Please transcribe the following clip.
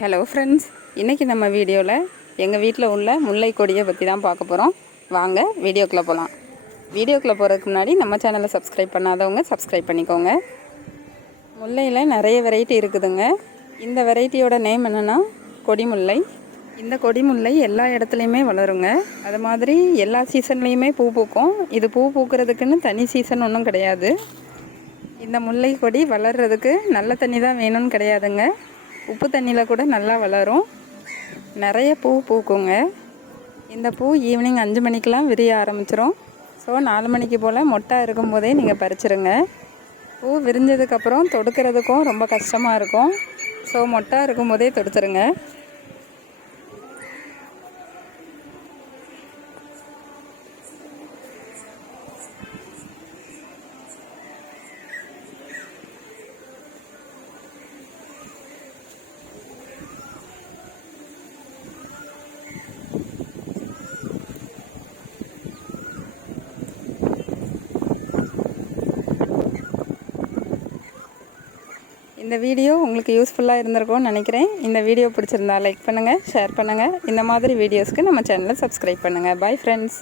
Hello friends இன்றைக்கி நம்ம வீடியோவில் எங்கள் வீட்டில் உள்ள முல்லை கொடியை பற்றி தான் பார்க்க போகிறோம் வாங்க வீடியோக்குள்ளே போகலாம் வீடியோக்குள்ளே போகிறதுக்கு முன்னாடி நம்ம சேனலை சப்ஸ்கிரைப் பண்ணாதவங்க சப்ஸ்கிரைப் பண்ணிக்கோங்க. முல்லையில் நிறைய வெரைட்டி இருக்குதுங்க. இந்த வெரைட்டியோட நேம் என்னென்னா கொடிமுல்லை. இந்த கொடிமுல்லை எல்லா இடத்துலையுமே வளருங்க. அது மாதிரி எல்லா சீசன்லேயுமே பூ பூக்கும். இது பூ பூக்கிறதுக்குன்னு தனி சீசன் ஒன்றும் கிடையாது. இந்த முல்லை கொடி வளர்கிறதுக்கு நல்ல தண்ணி தான் வேணும்னு கிடையாதுங்க. உப்பு தண்ணியில் கூட நல்லா வளரும். நிறைய பூ பூக்குங்க. இந்த பூ ஈவினிங் அஞ்சு மணிக்கெலாம் விரிய ஆரம்பிச்சிரும். ஸோ நாலு மணிக்கு போல் மொட்டை இருக்கும்போதே நீங்கள் பறிச்சிருங்க. பூ விரிஞ்சதுக்கப்புறம் தொடுக்கிறதுக்கும் ரொம்ப கஷ்டமாக இருக்கும். ஸோ மொட்டை இருக்கும்போதே தொடுத்துருங்க. இந்த வீடியோ உங்களுக்கு யூஸ்ஃபுல்லாக இருந்திருக்கும்னு நினைக்கிறேன். இந்த வீடியோ பிடிச்சிருந்தா லைக் பண்ணுங்கள் ஷேர் பண்ணுங்கள் இந்த மாதிரி வீடியோஸ்க்கு நம்ம சேனலை சப்ஸ்கிரைப் பண்ணுங்கள் பை ஃப்ரெண்ட்ஸ்